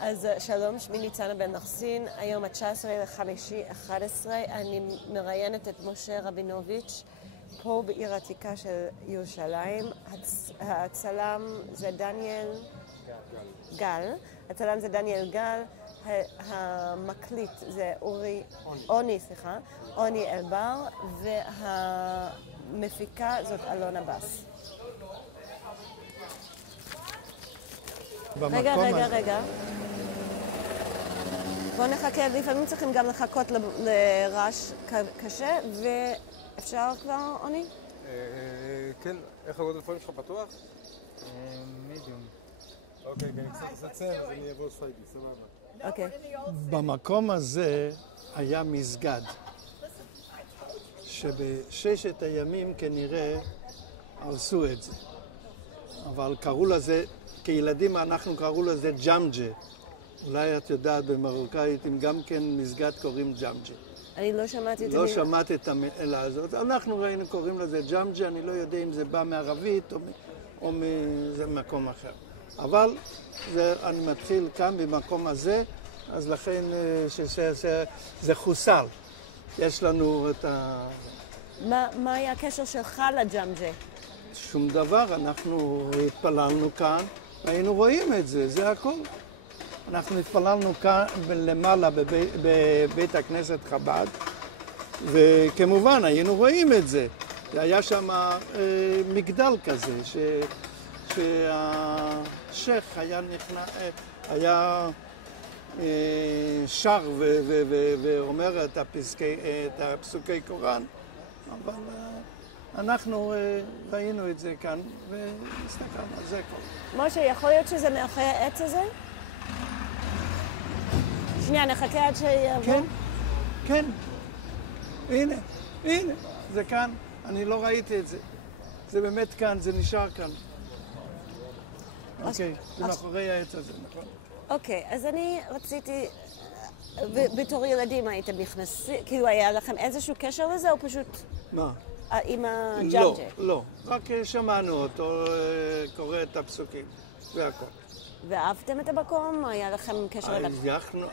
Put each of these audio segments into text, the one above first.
אז שלום, שמי ניצנה בן נחסין, היום ה-19.5.11, אני מראיינת את משה רבינוביץ' פה בעיר העתיקה של ירושלים. הצלם זה דניאל גל, המקליט זה עוני אלבר, והמפיקה זאת אלונה בס. רגע. בואו נחכה, לפעמים צריכים גם לחכות לרעש קשה, ואפשר כבר, עוני? כן, איך הגודל פונים שלך פתוח? מידיום. אוקיי, אני קצת אצלצל, אז אני אבוא ספיידי, סבבה. אוקיי. במקום הזה היה מסגד, שבששת הימים כנראה הרסו את זה. אבל קראו לזה, כילדים אנחנו קראו לזה ג'מג'ה. אולי את יודעת במרוקאית, אם גם כן מסגד קוראים ג'מג'ה. אני לא שמעתי את זה. לא שמעת את המילה הזאת. אנחנו ראינו קוראים לזה ג'מג'ה, אני לא יודע אם זה בא מערבית או מאיזה מקום אחר. אבל אני מתחיל כאן במקום הזה, אז לכן זה חוסל. יש לנו את ה... מה היה הקשר שלך לג'מג'ה? שום דבר, אנחנו התפללנו כאן, היינו רואים את זה, זה הכל. אנחנו התפללנו כאן למעלה בבית הכנסת חב"ד, וכמובן היינו רואים את זה. היה שם מגדל כזה, שהשייך היה שר ואומר את הפסוקי קוראן, אבל אנחנו ראינו את זה כאן והסתכלנו על זה כל. משה, יכול להיות שזה מאחורי העץ הזה? שנייה, נחכה עד שיבוא. כן. הנה, זה כאן. אני לא ראיתי את זה. זה באמת כאן, זה נשאר כאן. אוקיי, זה מאחורי העץ הזה, נכון? אוקיי, אז אני רציתי, בתור ילדים הייתם נכנסים, כאילו היה לכם איזשהו קשר לזה, או פשוט... מה? עם הג'מג'ה? לא, רק שמענו אותו, קורא את הפסוקים, זה הכל. ואהבתם את המקום? היה לכם קשר אליו?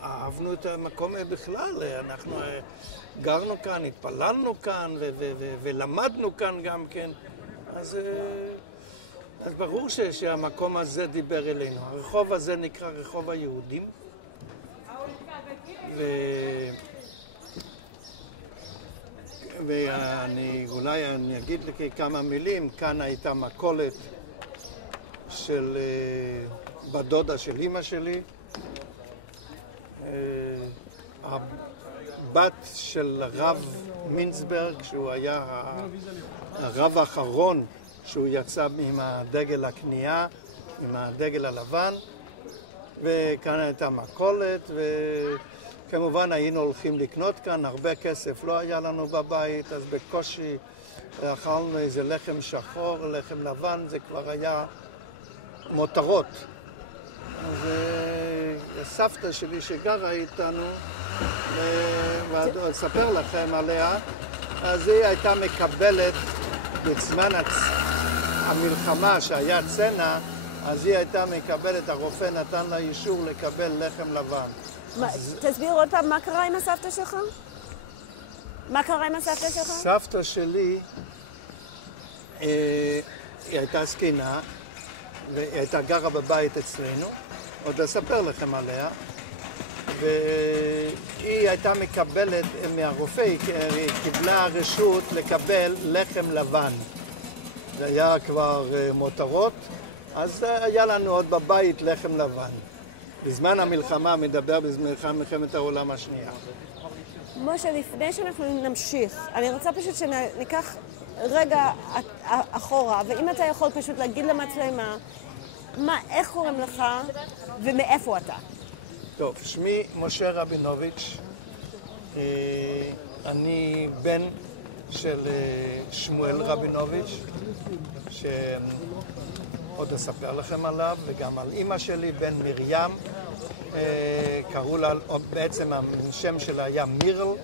אהבנו את המקום בכלל, אנחנו גרנו כאן, התפללנו כאן ולמדנו כאן גם כן, אז ברור שהמקום הזה דיבר אלינו. הרחוב הזה נקרא רחוב היהודים, ואולי אני אגיד לכם כמה מילים. כאן הייתה מכולת של בדודה של אמא שלי, הבת של הרב מינסברג, שהוא היה הרב האחרון שהוא יצא עם הדגל הקנייה, עם הדגל הלבן, וכאן הייתה מכולת, וכמובן היינו הולכים לקנות כאן, הרבה כסף לא היה לנו בבית, אז בקושי אכלנו איזה לחם שחור, לחם לבן, זה כבר היה מותרות. אז סבתא שלי שגרה איתנו, ואספר לכם עליה, אז היא הייתה מקבלת בזמן המלחמה שהיה צנע, אז היא הייתה מקבלת, הרופא נתן לה אישור לקבל לחם לבן. תסביר עוד פעם, מה קרה עם הסבתא שלך? סבתא שלי, היא הייתה זקנה, והיא הייתה גרה בבית אצלנו, עוד אספר לכם עליה, והיא הייתה מקבלת מהרופא, היא קיבלה רשות לקבל לחם לבן. זה היה כבר מותרות, אז היה לנו עוד בבית לחם לבן. בזמן המלחמה, מדבר בזמן מלחמת העולם השנייה. משה, לפני שאנחנו נמשיך, אני רוצה פשוט שניקח רגע אחורה, ואם אתה יכול פשוט להגיד למצלמה, איך קוראים לך ומאיפה אתה? טוב, שמי משה רבינוביץ', אני בן של שמואל רבינוביץ', שעוד אספר לכם עליו, וגם על אמא שלי, בן מרים, קראו לה, בעצם השם שלה היה מירל,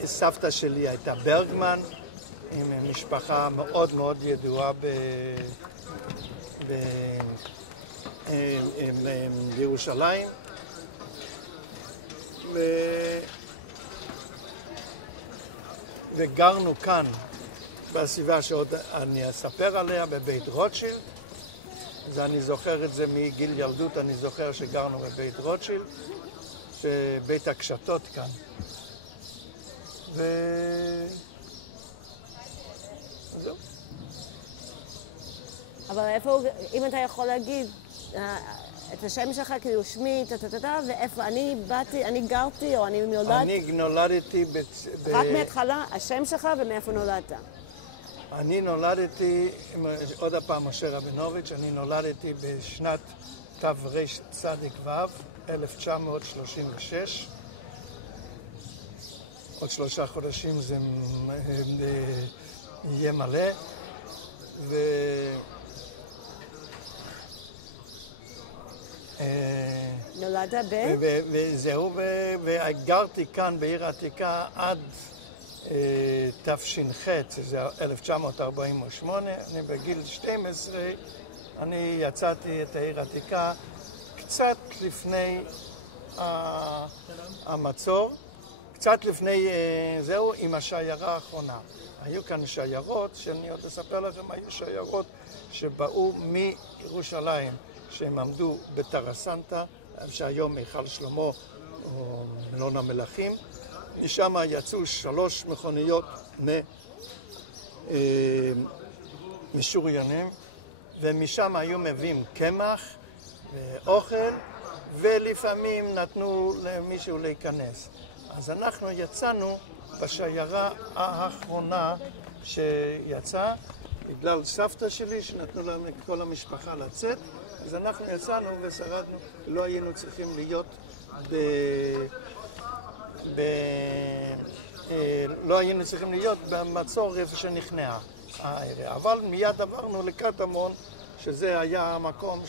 וסבתא שלי הייתה ברגמן, עם משפחה מאוד מאוד ידועה בירושלים. וגרנו כאן בסביבה שעוד אני אספר עליה, בבית רוטשילד. אז אני זוכר את זה מגיל ילדות, אני זוכר שגרנו בבית רוטשילד, בבית הקשתות כאן. זהו. אבל איפה, אם אתה יכול להגיד את השם שלך, כאילו שמי, ואיפה אני גרתי או אני נולדתי? אני נולדתי רק מההתחלה, השם שלך ומאיפה נולדת? אני נולדתי, עוד הפעם משה רבינוביץ', אני נולדתי בשנת תרצ"ו, 1936. עוד 3 חודשים זה יהיה מלא. נולדת וזהו, וגרתי כאן בעיר העתיקה עד תש"ח, זה 1948. אני בגיל 12, אני יצאתי את העיר העתיקה קצת לפני המצור, קצת לפני זהו, עם השיירה האחרונה. היו כאן שיירות, שאני עוד אספר לכם, היו שיירות שבאו מירושלים, שהם עמדו בטרסנטה, שהיום היכל שלמה או מלון המלכים. משם יצאו 3 מכוניות משוריינים, ומשם היו מביאים קמח ואוכל, ולפעמים נתנו למישהו להיכנס. אז אנחנו יצאנו בשיירה האחרונה שיצאה, בגלל סבתא שלי שנתנו להם כל המשפחה לצאת, אז אנחנו יצאנו ושרדנו, לא היינו צריכים להיות לא היינו צריכים להיות במצור איפה שנכנעה העירייה. אבל מיד עברנו לקטמון, שזה היה המקום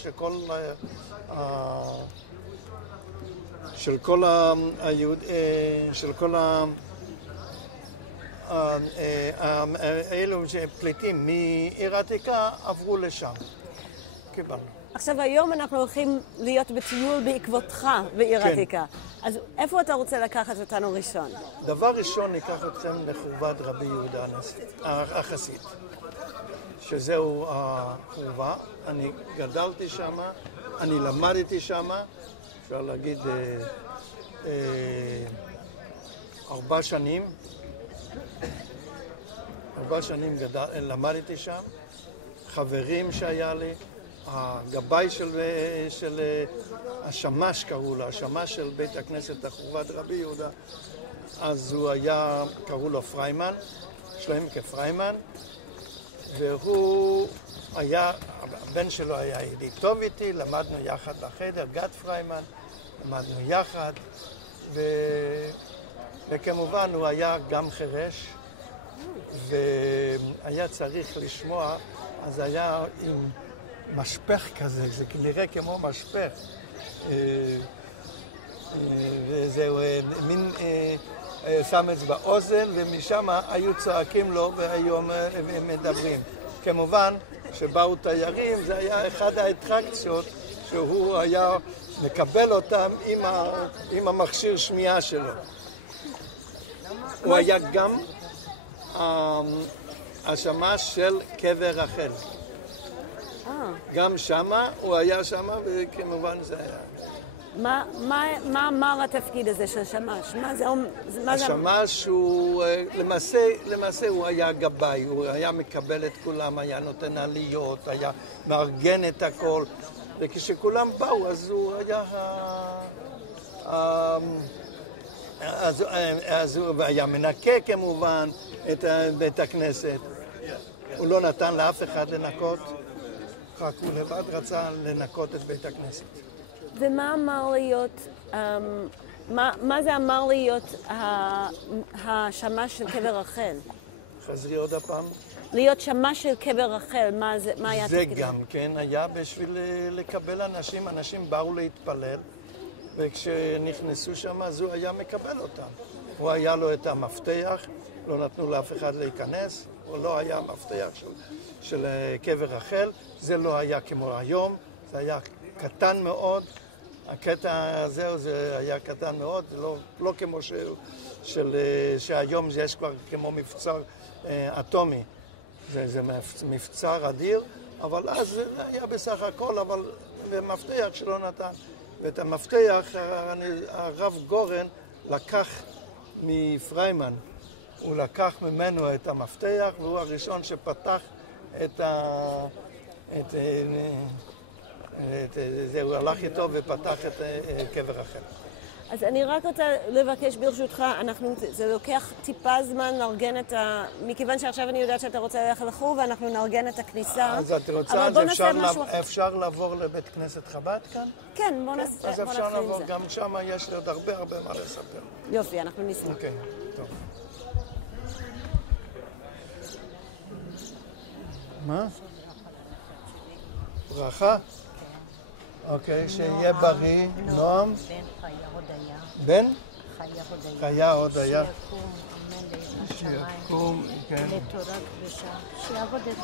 של כל אלו שפליטים מעיר העתיקה עברו לשם. קיבלנו. עכשיו היום אנחנו הולכים להיות בטיול בעקבותך בעיר העתיקה. אז איפה אתה רוצה לקחת אותנו ראשון? דבר ראשון ניקח אתכם לחורבת רבי יהודה החסיד, שזהו החורבה. אני גדלתי שם, אני למדתי שם, אפשר להגיד 4 שנים. 4 שנים למדתי שם, חברים שהיה לי, הגבאי של השמש קראו לו, השמש של בית הכנסת החורבת רבי יהודה, אז הוא היה, קראו לו פריימן, שלמה פריימן, והוא היה, הבן שלו היה ידיד טוב איתי, למדנו יחד בחדר, גד פריימן, למדנו יחד, וכמובן הוא היה גם חירש, והיה צריך לשמוע, אז היה עם משפך כזה, זה כנראה כמו משפך. וזהו, מין שם את זה באוזן, ומשם היו צועקים לו והיו מדברים. כמובן שבאו תיירים, זה היה אחד האטרקציות שהוא היה מקבל אותם עם המכשיר שמיעה שלו. הוא היה גם השמש של קבר רחל. גם שמה, הוא היה שמה, וכמובן זה היה. מה אמר התפקיד הזה של שמש? השמש הוא, למעשה הוא היה גבאי, הוא היה מקבל את כולם, היה נותן עליות, היה מארגן את הכל, וכשכולם באו, אז הוא היה אז הוא היה מנקה כמובן את בית הכנסת. הוא לא נתן לאף אחד לנקות, רק הוא לבד רצה לנקות את בית הכנסת. ומה אמר להיות, מה זה אמר להיות השמש של קבר רחל? חזרי עוד הפעם. להיות שמש של קבר רחל, מה היה זה גם כן היה בשביל לקבל אנשים, אנשים באו להתפלל, וכשנכנסו שם אז הוא היה מקבל אותם. הוא היה לו את המפתח, לא נתנו לאף אחד להיכנס, הוא לא היה מפתח של קבר רחל, זה לא היה כמו היום, זה היה קטן מאוד, הקטע הזה זה היה קטן מאוד, זה לא כמו שהיום יש כבר כמו מבצר אטומי, זה מבצר אדיר, אבל אז זה היה בסך הכל, אבל מפתח שלא נתן. ואת המפתח הרב גורן לקח מפריימן, הוא לקח ממנו את המפתח והוא הראשון שפתח הוא הלך איתו ופתח את קבר רחל. אז אני רק רוצה לבקש ברשותך, זה לוקח טיפה זמן לארגן מכיוון שעכשיו אני יודעת שאתה רוצה ללכת לחור ואנחנו נארגן את הכניסה. אז את רוצה, אפשר לעבור לבית כנסת חב"ד כאן? כן, בוא נתחיל עם זה. אז אפשר לעבור, גם שם יש לי עוד הרבה מה לספר. יופי, אנחנו נשמח. אוקיי, טוב. מה? ברכה? אוקיי, שיהיה בריא, נועם. בן? חיה הודיה. שיקום, כן. לתורה קדושה, שיעבוד את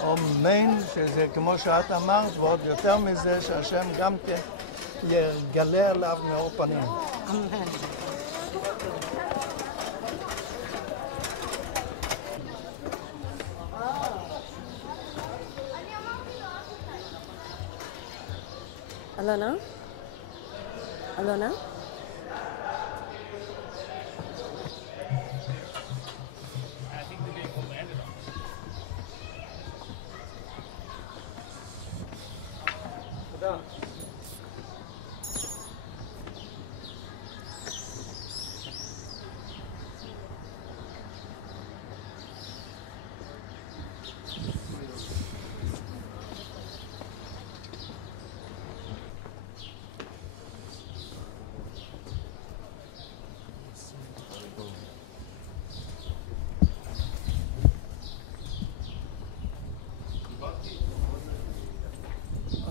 העולם. אמן, שזה כמו שאת אמרת, ועוד יותר מזה, שהשם גם כן יגלה עליו מאור פנים. אמן. אלונה? אלונה? תודה.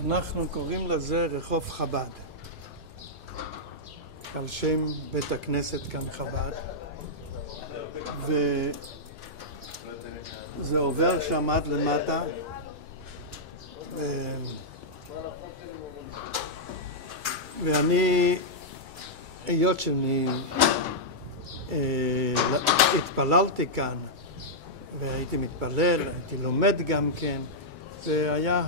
אנחנו קוראים לזה רחוב חב"ד, על שם בית הכנסת כאן חב"ד, וזה עובר שם עד למטה, ואני, היות שאני התפללתי כאן, והייתי מתפלל, הייתי לומד גם כן, זה היה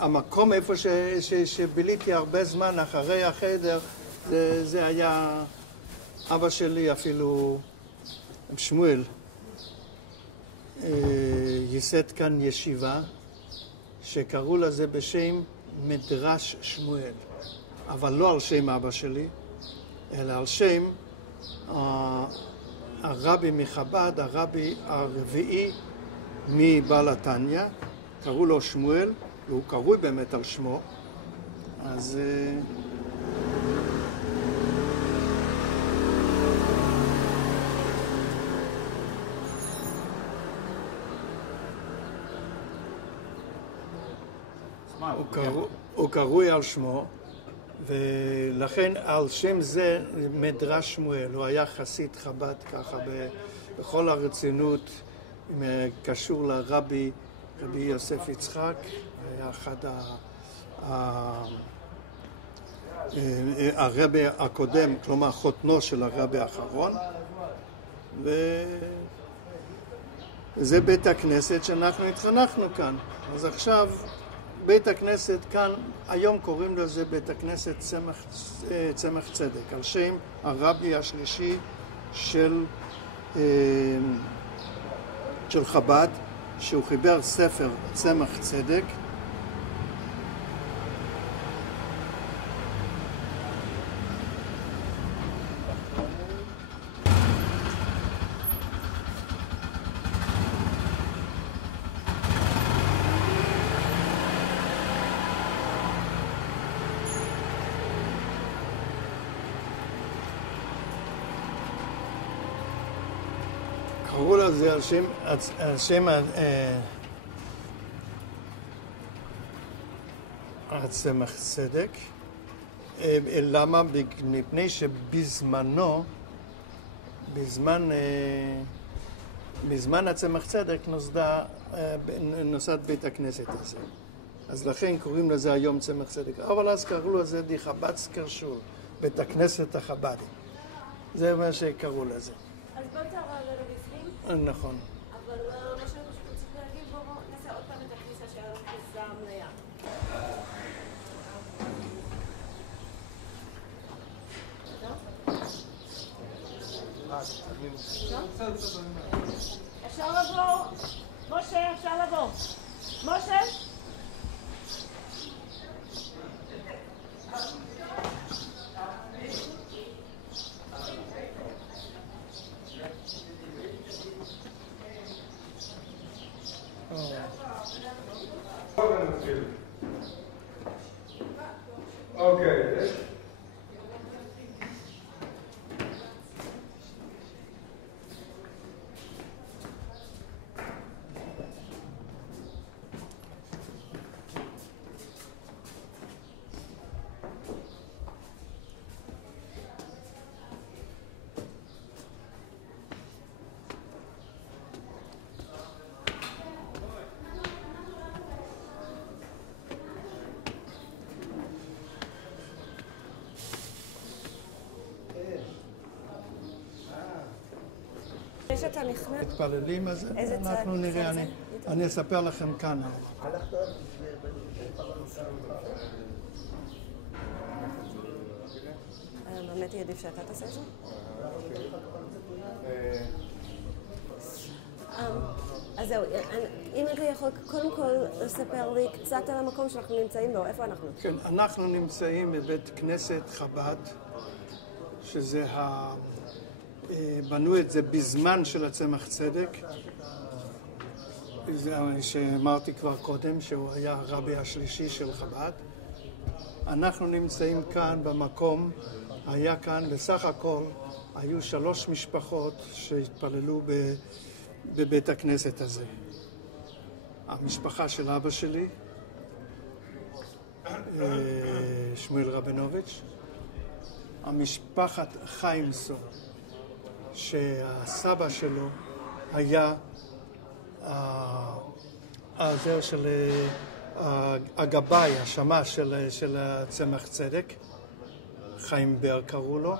המקום איפה שביליתי הרבה זמן אחרי החדר, זה היה אבא שלי אפילו, שמואל, ייסד כאן ישיבה שקראו לזה בשם מדרש שמואל, אבל לא על שם אבא שלי, אלא על שם הרבי מחב"ד, הרבי הרביעי מבעל התניא, קראו לו שמואל, והוא קרוי באמת על שמו, אז הוא קרוי על שמו, ולכן על שם זה מדרש שמואל. הוא היה חסיד חב"ד ככה בכל הרצינות, קשור לרבי יוסף יצחק, היה אחד הרבי הקודם, כלומר חותנו של הרבי האחרון, וזה בית הכנסת שאנחנו התחנכנו כאן. אז עכשיו בית הכנסת כאן, היום קוראים לזה בית הכנסת צמח צדק, על שם הרבי השלישי של חב"ד, שהוא חיבר ספר צמח צדק, קראו לזה על שם הצמח צדק. למה? מפני שבזמנו בזמן הצמח צדק נוסד בית הכנסת הזה. אז לכן קוראים לזה היום צמח צדק. אבל אז קראו לזה די חב"ץ קרשול, בית הכנסת החב"די. זה מה שקראו לזה. אז בוא תראה לנו בפנים. נכון. אבל מה שאני פשוט צריך להגיד, בואו נעשה עוד פעם את הכניסה של הכניסה המלאה. אפשר לבוא? משה, אפשר לבוא. משה? אוקיי. שאתה נכנס... מתפללים, אז איזה צד? אנחנו נראה, אני אספר לכם כאן. באמת היא עדיף שאתה תעשה את זה? אז זהו, אם אתה יכול קודם כל לספר לי קצת על המקום שאנחנו נמצאים בו, איפה אנחנו? כן, אנחנו נמצאים בבית כנסת חב"ד, שזה בנו את זה בזמן של הצמח צדק, זה שאמרתי כבר קודם, שהוא היה הרבי השלישי של חב"ד. אנחנו נמצאים כאן במקום, היה כאן בסך הכל, היו 3 משפחות שהתפללו בבית הכנסת הזה. המשפחה של אבא שלי, שמואל רבינוביץ', המשפחת חיימסון, שהסבא שלו היה הזה של הגבאי, השמש של הצמח צדק, חיים בר קראו לו,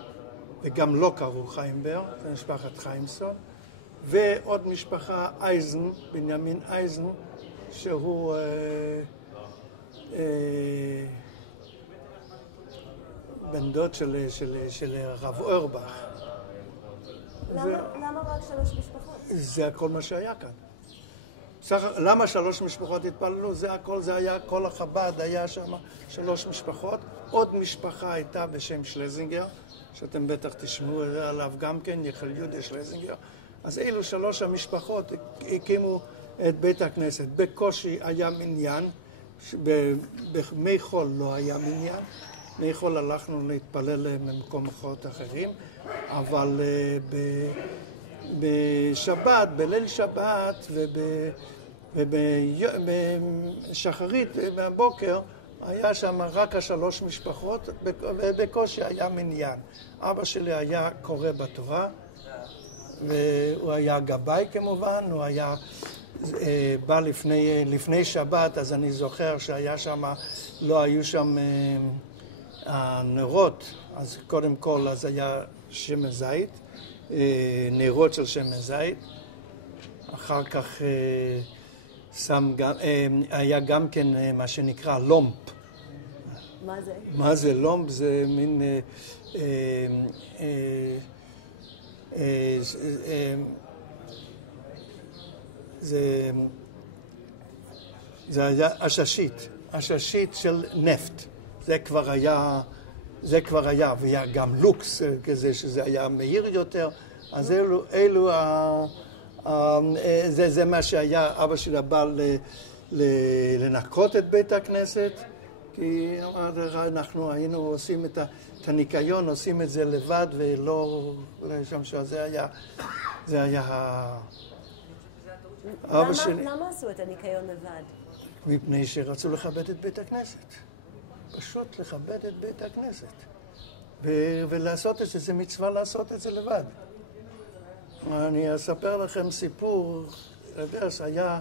וגם לא קראו חיים בר, זה משפחת חיימסון, ועוד משפחה אייזן, בנימין אייזן, שהוא בן דוד של הרב אורבך. למה רק 3 משפחות? זה הכל מה שהיה כאן. למה 3 משפחות התפללו? זה הכל, זה היה, כל החב"ד היה שם 3 משפחות. עוד משפחה הייתה בשם שלזינגר, שאתם בטח תשמעו עליו גם כן, יחל יהודה שלזינגר. אז אלו 3 המשפחות הקימו את בית הכנסת. בקושי היה מניין, במי חול לא היה מניין. מי חול הלכנו להתפלל במקומות אחרים, אבל בשבת, בליל שבת ובשחרית בבוקר היה שם רק 3 משפחות, ובקושי היה מניין. אבא שלי היה קורא בתורה, והוא היה גבאי כמובן, הוא היה בא לפני שבת, אז אני זוכר שהיה שם, לא היו שם הנרות, אז קודם כל אז היה שמן זית, נרות של שמן זית, אחר כך היה גם כן מה שנקרא לומפ. מה זה? מה זה לומפ? זה מין זה היה עששית של נפט. זה כבר היה, והיה גם לוקס כזה שזה היה מהיר יותר. אז זה מה שהיה, אבא שלה בא לנקות את בית הכנסת, כי אנחנו היינו עושים את הניקיון, עושים את זה לבד, ולא שם שזה היה אבא שלי. למה עשו את הניקיון לבד? מפני שרצו לכבד את בית הכנסת. פשוט לכבד את בית הכנסת. ולעשות את זה, זה מצווה לעשות את זה לבד. אני אספר לכם סיפור. היה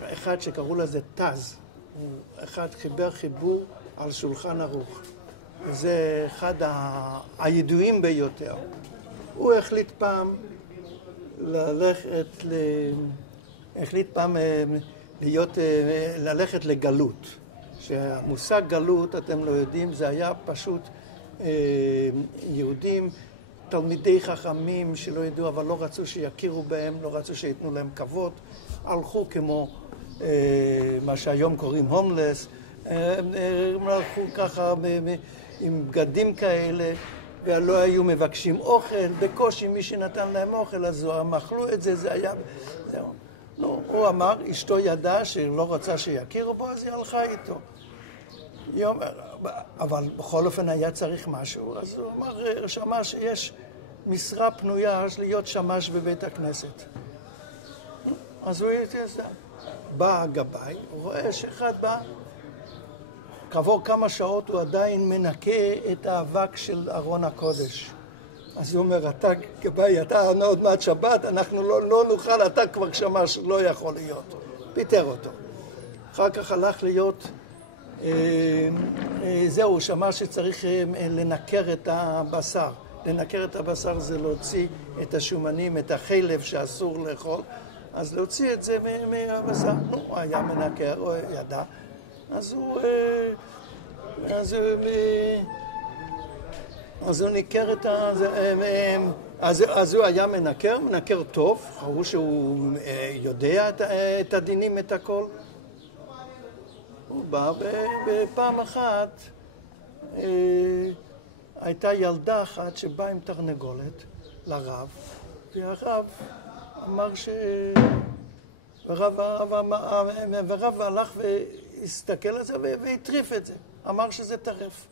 אחד שקראו לזה תז. הוא אחד חיבר חיבור על שולחן ערוך. זה אחד הידועים ביותר. הוא החליט פעם ללכת לגלות. שהמושג גלות, אתם לא יודעים, זה היה פשוט יהודים, תלמידי חכמים שלא ידעו, אבל לא רצו שיכירו בהם, לא רצו שיתנו להם כבוד. הלכו כמו מה שהיום קוראים הומלס, הם הלכו ככה עם בגדים כאלה, ולא היו מבקשים אוכל, בקושי מי שנתן להם אוכל, אז הם אכלו את זה, זה היה... זהו. לא, הוא אמר, אשתו ידעה שלא רוצה שיכירו בו, אז היא הלכה איתו. אבל בכל אופן היה צריך משהו, אז הוא אמר, שמע שיש משרה פנויה להיות שמש בבית הכנסת. אז הוא בא הגבאי, הוא רואה שאחד בא, כעבור כמה שעות הוא עדיין מנקה את האבק של ארון הקודש. אז הוא אומר, אתה גבאי, אתה עוד מעט שבת, אנחנו לא נוכל, אתה כבר שמש, לא יכול להיות. פיטר אותו. אחר כך הלך להיות, זהו, שמש שצריך לנקר את הבשר. לנקר את הבשר זה להוציא את השומנים, את החלב שאסור לאכול, אז להוציא את זה מהבשר. נו, הוא היה מנקר, הוא ידע. אז הוא ניקר את ה... אז הוא היה מנקר טוב, ראו שהוא יודע את הדינים, את הכל. הוא בא, בפעם אחת הייתה ילדה אחת שבאה עם תרנגולת לרב, והרב אמר והרב הלך והסתכל על זה והטריף את זה, אמר שזה טרף.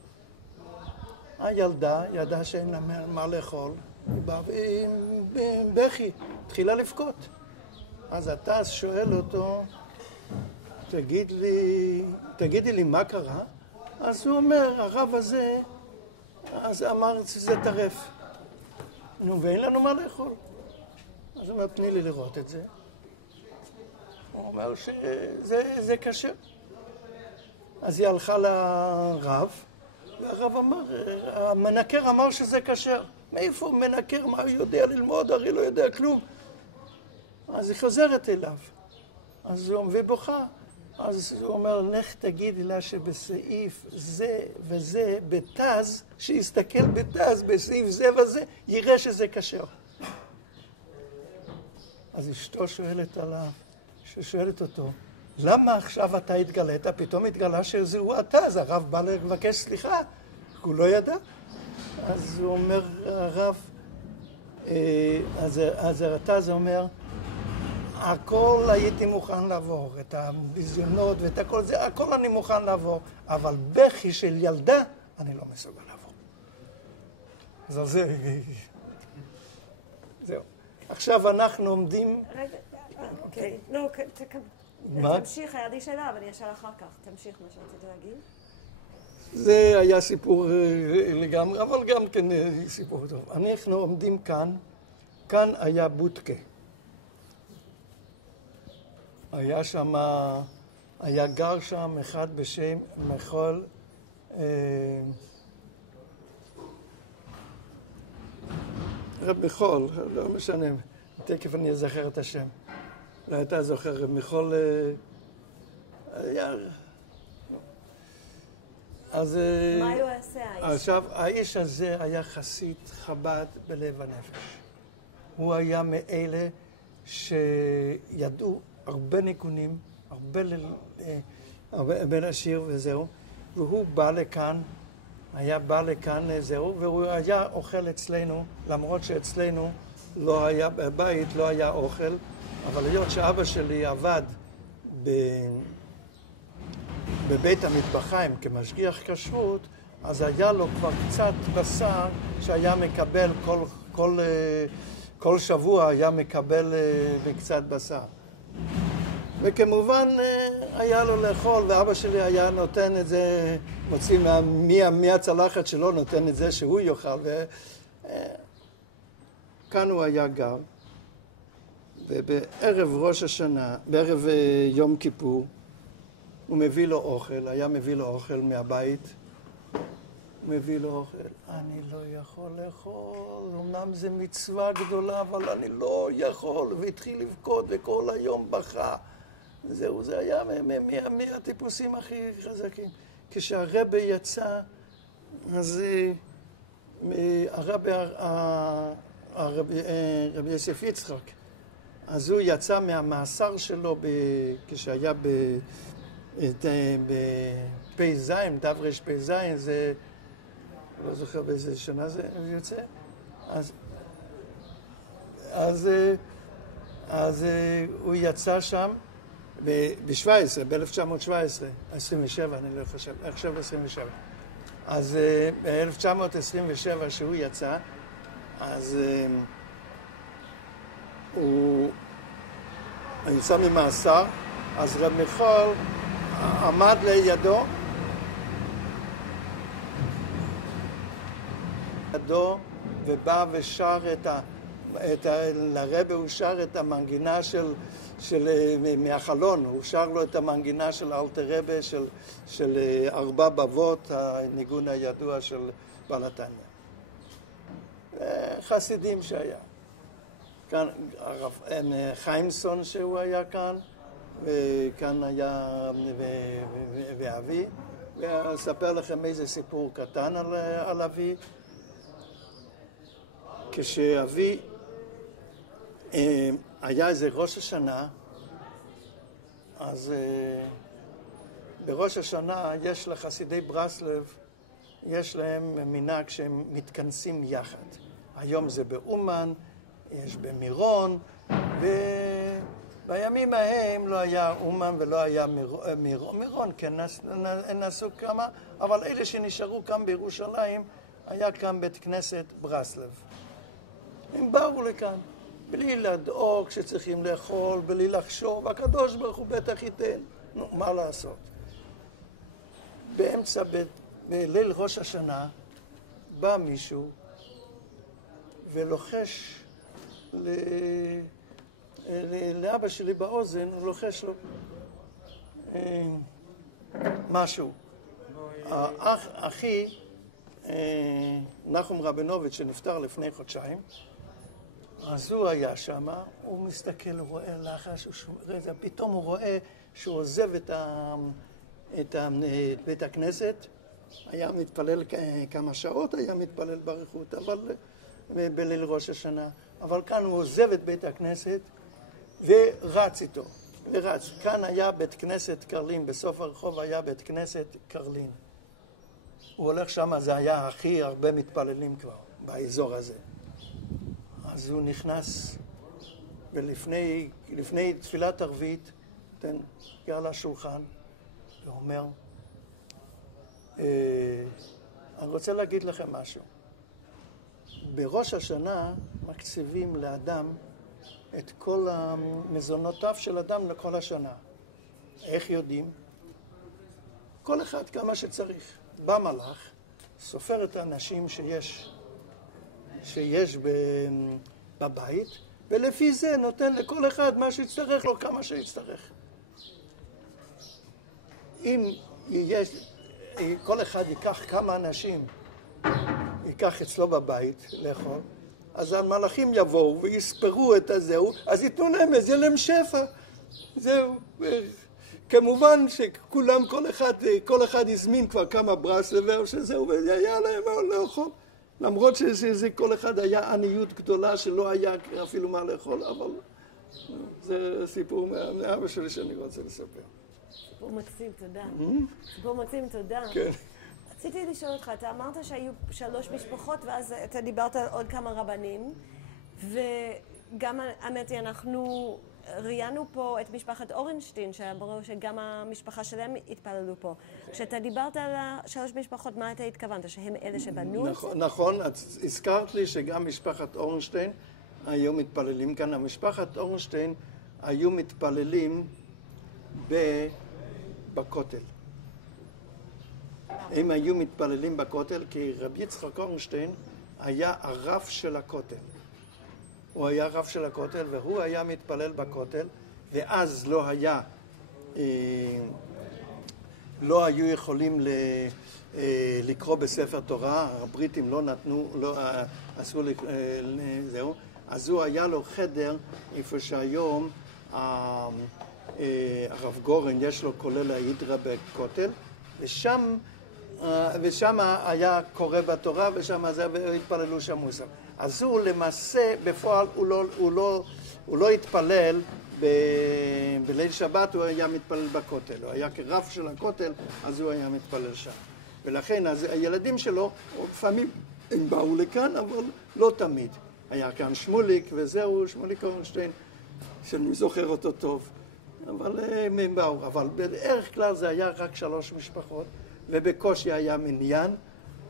הילדה ידעה שאין לה מה לאכול, היא באה עם בכי, התחילה לבכות. אז אתה שואל אותו, תגידי לי מה קרה? אז הוא אומר, הרב הזה, אז אמר שזה טרף. נו, ואין לנו מה לאכול. אז הוא אומר, תני לי לראות את זה. הוא אומר שזה קשה. אז היא הלכה לרב, והרב אמר, המנקר אמר שזה כשר. מאיפה הוא מנקר? מה הוא יודע ללמוד? הרי לא יודע כלום. אז היא חוזרת אליו. אז הוא ובוכה. אז הוא אומר, לך תגידי לה שבסעיף זה וזה, בתז, שיסתכל בתז, בסעיף זה וזה, יראה שזה כשר. אז אשתו שואלת אותו, למה עכשיו אתה התגלית? פתאום התגלה שזהו אתה, אז הרב בא לבקש סליחה, הוא לא ידע. אז הוא אומר, הרב, אז אתה זה אומר, הכל הייתי מוכן לעבור, את הביזיונות ואת הכל זה, הכל אני מוכן לעבור, אבל בכי של ילדה, אני לא מסוגל לעבור. אז זה... זהו. עכשיו אנחנו עומדים... רגע, אוקיי. לא, תמשיך, היה לי שאלה, אבל אני אשאל אחר כך. תמשיך מה שרציתי להגיד. זה היה סיפור לגמרי, אבל גם כן סיפור טוב. אנחנו עומדים כאן, כאן היה בוטקה. היה גר שם אחד בשם מחול, רב מחול, לא משנה, תכף אני אזכר את השם. לא, אתה זוכר, רב מחול היה... אז... מה הוא עשה האיש? עכשיו, האיש הזה היה חסיד חב"ד בלב הנפש. הוא היה מאלה שידעו הרבה ניגונים, הרבה לשיר וזהו, והוא בא לכאן, זהו, והוא היה אוכל אצלנו, למרות שאצלנו לא היה, בבית לא היה אוכל, אבל היות שאבא שלי עבד בבית המטבחיים כמשגיח כשרות, אז היה לו כבר קצת בשר שהיה מקבל כל שבוע היה מקבל קצת בשר. וכמובן היה לו לאכול, ואבא שלי היה נותן את זה, מוציא מהצלחת שלו, נותן את זה שהוא יאכל, וכאן הוא היה גר, ובערב ראש השנה, בערב יום כיפור, הוא מביא לו אוכל, היה מביא לו אוכל מהבית, הוא מביא לו אוכל, אני לא יכול לאכול, אמנם זה מצווה גדולה, אבל אני לא יכול, והתחיל לבכות וכל היום בכה. זהו, זה היה מהטיפוסים הכי חזקים. כשהרבי יצא, אז רבי יוסף יצחק, אז הוא יצא מהמאסר שלו כשהיה בפ"ז, תרפ"ז, זה, לא זוכר באיזה שנה זה יוצא, אז הוא יצא שם ב-17, ב-1917, 27, אני לא חושב, עכשיו 27. אז ב-1927 שהוא יצא, אז הוא יצא ממאסר, אז רב מיכאל עמד לידו, ובא ושר לרבי הוא שר את המנגינה מהחלון, הוא שר לו את המנגינה של אלתר רבי, של ארבע בבות, הניגון הידוע של בעל התניא. חסידים שהיה. כאן חיימסון שהוא היה כאן, וכאן היה ואבי, ואספר לכם איזה סיפור קטן על אבי. כשאבי היה איזה ראש השנה, אז בראש השנה יש לחסידי ברסלב, יש להם מנהג שהם מתכנסים יחד. היום זה באומן, יש במירון, ובימים ההם לא היה אומן ולא היה מירון, כן נסו כמה, אבל אלה שנשארו כאן בירושלים, היה כאן בית כנסת ברסלב. הם באו לכאן, בלי לדאוג שצריכים לאכול, בלי לחשוב, הקדוש ברוך הוא בטח ייתן. נו, מה לעשות? באמצע, בליל ראש השנה, בא מישהו ולוחש לאבא שלי באוזן, הוא לוחש לו משהו. אחי, נחום רבינוביץ' שנפטר לפני חודשיים, אז הוא היה שם, הוא מסתכל, הוא רואה לחש, פתאום הוא רואה שהוא עוזב את בית הכנסת, היה מתפלל כמה שעות, היה מתפלל בריחות, אבל בליל ראש השנה, אבל כאן הוא עוזב את בית הכנסת ורץ איתו, ורץ. כאן היה בית כנסת קרלין, בסוף הרחוב היה בית כנסת קרלין. הוא הולך שם, זה היה הכי הרבה מתפללים כבר באזור הזה. אז הוא נכנס, ולפני תפילת ערבית, גר לשולחן, ואומר, אני רוצה להגיד לכם משהו. בראש השנה מקציבים לאדם את כל המזונותיו של אדם לכל השנה. איך יודעים? כל אחד כמה שצריך. בא מלאך, סופר את האנשים שיש בבית, ולפי זה נותן לכל אחד מה שיצטרך לו, כמה שיצטרך. אם כל אחד ייקח כמה אנשים, ייקח אצלו בבית לאכול, אז המלאכים יבואו ויספרו את הזהו, אז ייתנו להם, אז יהיה להם שפע. זהו. כמובן שכולם, כל אחד הזמין כבר כמה ברסלבר שזהו, והיה להם לאכול. למרות שזה כל אחד היה עניות גדולה שלא היה אפילו מה לאכול, אבל זה סיפור מאבא שלי שאני רוצה לספר. סיפור מקסים, תודה. סיפור מקסים, תודה. כן. רציתי לשאול אותך, אתה אמרת שהיו 3 משפחות, ואז אתה דיברת על עוד כמה רבנים, וגם, האמת היא, אנחנו ראיינו פה את משפחת אורנשטיין, שברור שגם המשפחה שלהם התפללו פה. כשאתה דיברת על 3 משפחות, מה אתה התכוונת? שהם אלה שבנו את זה? נכון, הזכרת לי שגם משפחת אורנשטיין היו מתפללים כאן. המשפחת אורנשטיין היו מתפללים בכותל. הם היו מתפללים בכותל כי רבי יצחק אורנשטיין היה הרב של הכותל. הוא היה רב של הכותל והוא היה מתפלל בכותל, ואז לא היו יכולים לקרוא בספר תורה, הבריטים לא נתנו, אסור זהו, אז הוא היה לו חדר איפה שהיום הרב גורן יש לו כולל ההידרה בכותל, ושם היה קורא בתורה ושם התפללו שם מוסר. אז הוא למעשה בפועל הוא לא התפלל בליל שבת, הוא היה מתפלל בכותל, הוא היה כרב של הכותל, אז הוא היה מתפלל שם. ולכן אז הילדים שלו, לפעמים הם באו לכאן, אבל לא תמיד. היה כאן שמוליק, וזהו, שמוליק אורנשטיין, שאני זוכר אותו טוב. אבל הם באו, אבל בערך כלל זה היה רק 3 משפחות, ובקושי היה מניין.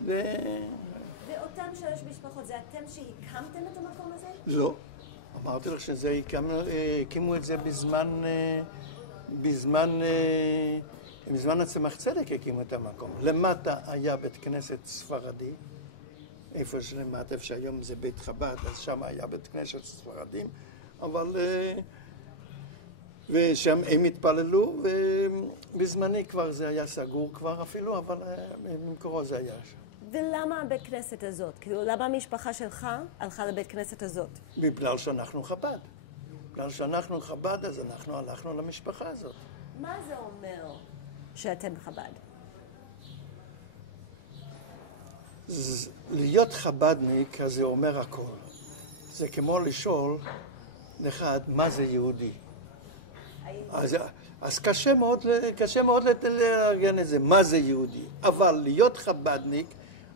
ואותם 3 משפחות, זה אתם שהקמתם את המקום הזה? לא. אמרתי לך שזה הקימו את זה בזמן הצמח צדק הקימו את המקום. למטה היה בית כנסת ספרדי, איפה שלמטה, איפה שהיום זה בית חב"ד, אז שם היה בית כנסת ספרדים, אבל ושם הם התפללו, ובזמני כבר זה היה סגור כבר אפילו, אבל במקורו זה היה שם. ולמה הבית כנסת הזאת? כאילו, למה המשפחה שלך הלכה לבית כנסת הזאת? בגלל שאנחנו חב"ד. בגלל שאנחנו חב"ד, אז אנחנו הלכנו למשפחה הזאת. מה זה אומר שאתם חב"ד? להיות חב"דניק, אז זה אומר הכל. זה כמו לשאול אחד, מה זה יהודי? אז קשה מאוד לארגן את זה, מה זה יהודי. אבל להיות חב"דניק,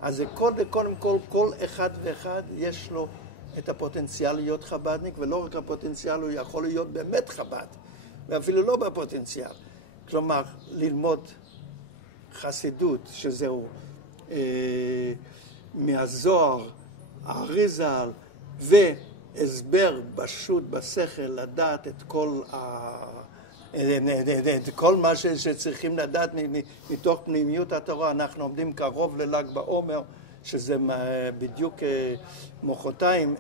אז זה קודם כל אחד ואחד יש לו את הפוטנציאל להיות חב"דניק, ולא רק הפוטנציאל, הוא יכול להיות באמת חב"ד, ואפילו לא בפוטנציאל. כלומר, ללמוד חסידות, שזהו מהזוהר, האריז"ל, והסבר פשוט בשכל, לדעת את כל מה שצריכים לדעת מתוך פנימיות התורה. אנחנו עומדים קרוב לל"ג בעומר, שזה בדיוק מחרתיים,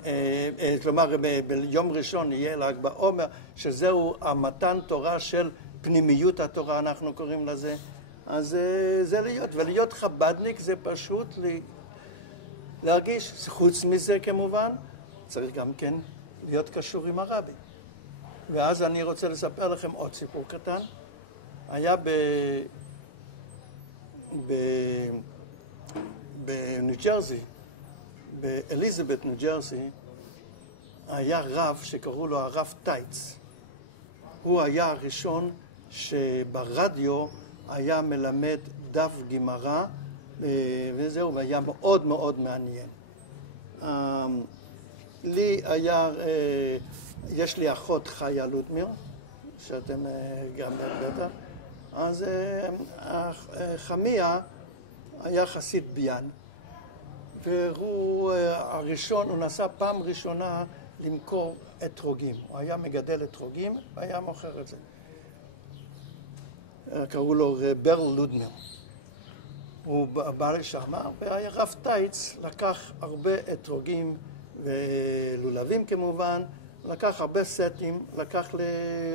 כלומר ביום ראשון יהיה ל"ג בעומר, שזהו המתן תורה של פנימיות התורה, אנחנו קוראים לזה. אז זה להיות, ולהיות חב"דניק זה פשוט להרגיש, חוץ מזה כמובן, צריך גם כן להיות קשור עם הרבי. ואז אני רוצה לספר לכם עוד סיפור קטן. היה בניו ג'רזי, באליזבת ניו ג'רזי, היה רב שקראו לו הרב טייץ. הוא היה הראשון שברדיו היה מלמד דף גמרא, וזהו, והיה מאוד מאוד מעניין. לי היה, יש לי אחות חיה לוטמיר, שאתם גם בטח, אז חמיה היה חסיד ביאן, והוא הראשון, הוא נסע פעם ראשונה למכור אתרוגים. הוא היה מגדל אתרוגים והיה מוכר את זה. קראו לו ברל לודמיר. הוא בא לשם, והרב טייץ לקח הרבה אתרוגים ולולבים כמובן, לקח הרבה סטים, לקח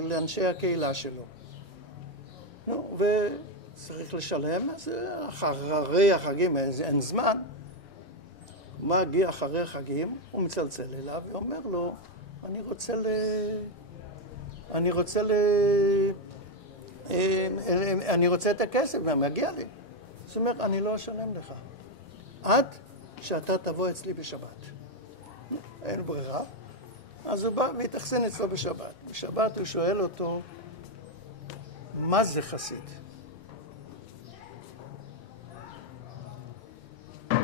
לאנשי הקהילה שלו. נו, וצריך לשלם, אז אחרי החגים אין זמן. מגיע אחרי חגים, הוא מצלצל אליו ואומר לו, אני רוצה את הכסף, ומגיע לי. זאת אומרת, אני לא אשלם לך. עד שאתה תבוא אצלי בשבת. אין ברירה. אז הוא בא והתאכסן אצלו בשבת. בשבת הוא שואל אותו, מה זה חסיד?